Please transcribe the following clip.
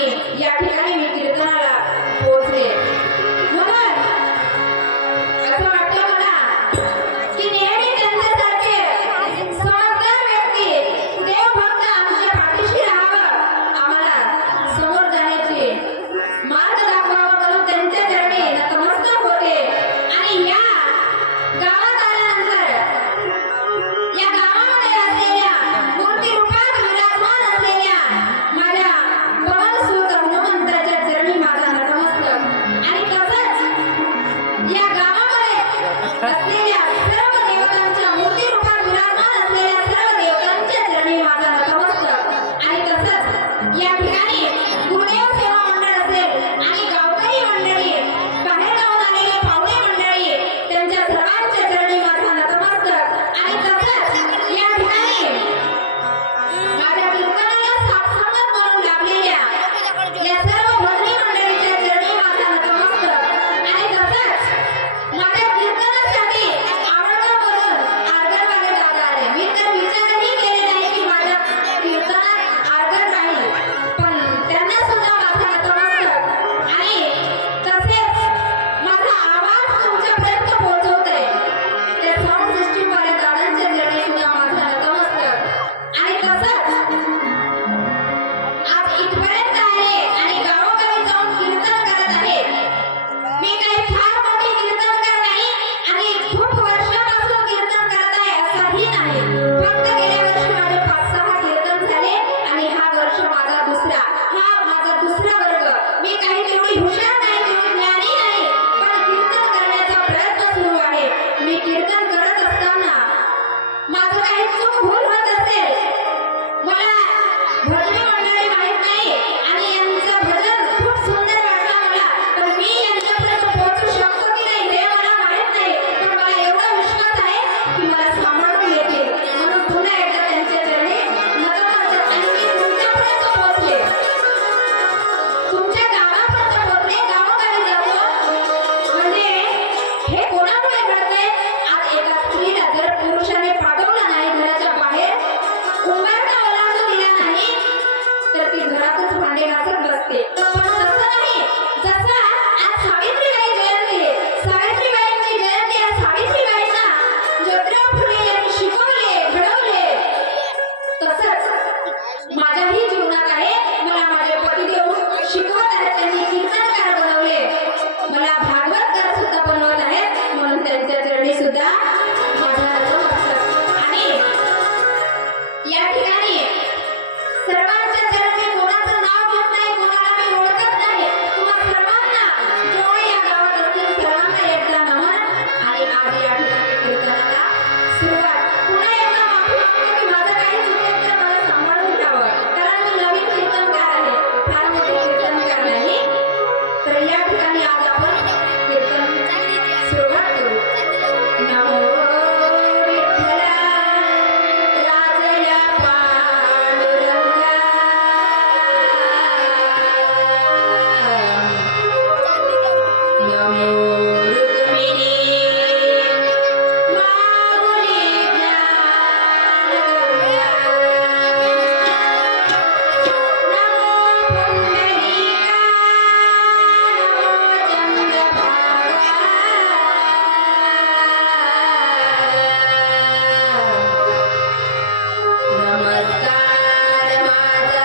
आणि या ठिकाणी मी कीर्तनाला पोहोचले। म्हणून असं वाटतं मला की नेहमी त्यांच्यासारखे समजदार व्यक्ती देवभक्त आमच्या पाठीशी राहावं, आम्हाला समोर जाण्याची मार्ग दाखवावा म्हणून त्यांच्या चरणी नतमस्तक होते। आणि या गावात आल्यानंतर या गावामध्ये असलेल्या मूर्ती रूपात विराजमान असलेल्या माझ्या पवनसुत हनुमंताच्या चरणी माझा नतमस्तक, आणि तसंच या गावामध्ये असलेल्या सर्व देवतांच्या मूर्ती रूपात विराजमान असलेल्या सर्व देवतांच्या चरणी माझा नतमस्तक, आणि तसंच या ठिकाणी गुरुदेव सेवा मंडळ असेल आणि गावकरी मंडळी, बाहेरगावून आलेले पाहुणे मंडळी, त्यांच्या सर्वांच्या चरणी माझा नतमस्तक, आणि तसंच या ठिकाणी माझ्या कीर्तनाला साथसंगत म्हणून लाभलेल्या या सर्व भजनी मंडळीच्या चरणी माझा नतमस्तक, आणि तसंच माझ्या कीर्तनासाठी आवडगाववरून आरगरवाले दादा आले। मी तर विचारही केले नाही की माझ्या कीर्तनात आरगर राहील, पण त्यांना सुद्धा माझा नतमस्तक, आणि तसेच माझा आवाज तुमच्यापर्यंत पोहोचवते त्या साऊंड सिस्टीम वाल्या दादांच्या चरणी सुद्धा माझा नतमस्तक, आणि तसंच आज इथपर्यंत आले आणि गावोगावी जाऊन कीर्तन करत आहे। मी काही फार मोठी कीर्तनकार नाही आणि खूप वर्षापासून कीर्तन करत आहे असंही नाही, फक्त गेल्या वर्षी माझे 5-6 कीर्तन झाले आणि हा वर्ष माझा दुसरा वर्ग। मी काही तेवढी हुशार नाही, तेवढी ज्ञानी नाही, पण कीर्तन करण्याचा प्रयत्न सुरू आहे। मी कीर्तन करत असताना माझं काही चूक भूल होत असेल, मला भजनी मंडळी माहित नाही आणि यांचं भजन खूप सुंदर वाटलं मला, पण मी यांच्यापर्यंत पोहोचू शकतो की नाही हे मला माहित नाही, पण मला एवढा विश्वास आहे की मला सांभाळून येतील, म्हणून पुन्हा एकदा त्यांच्या चरणी नतमस्तक, आणि मी तुमच्यापर्यंत पोहोचले, तुमच्या गावापर्यंत पोहोचले, गावोगावी जातो, म्हणजे हे कोणामुळे घडतंय? आज एका स्त्रीला जर पुरुषाने पाठवलं नाही घराच्या बाहेर, उंबरठा ओलांडू दिला नाही, तर ती घरातच भांडे घासत बसते। पण तसं नाही, जसं आज सावित्रीबाई जयंती आहे, सावित्रीबाईंची जयंती आहे, सावित्रीबाईंना ज्योतिराव फुले यांनी शिकवले, घडवले, तसंच माझ्याही जीवनात आहे। मला माझे पतिदेव शिकवत आहेत, त्यांनी कीर्तनकार बनवले, मला भागवतकार सुद्धा बनवत आहेत, म्हणून त्यांच्या चरणी सुद्धा माझा नतमस्तक। आणि या ठिकाणी सर्वांच्या चरणी कोणाचं नाव घेत नाही, कोणाला मी ओळखत नाही, तुम्हा सर्वांना जेवढे या गावात असतील सर्वांना एकदा नमन, आणि आज या ठिकाणी कीर्तनाला सुरुवात। पुन्हा एकदा माफी मागतो की माझं काही चुकलं तर मला सांभाळून घ्यावं, कारण मी नवीन कीर्तनकार आहे, फार मोठे कीर्तनकार नाही। तर या ठिकाणी आज आपण कीर्तन सुरुवात करू। नमो विठ्ठला राजया पांडुरंगा, नमो रुक्मिणी माऊली ज्ञानगंगा, नमो पुंडलिका, नमो चंद्रभागा, नमस्कार माझा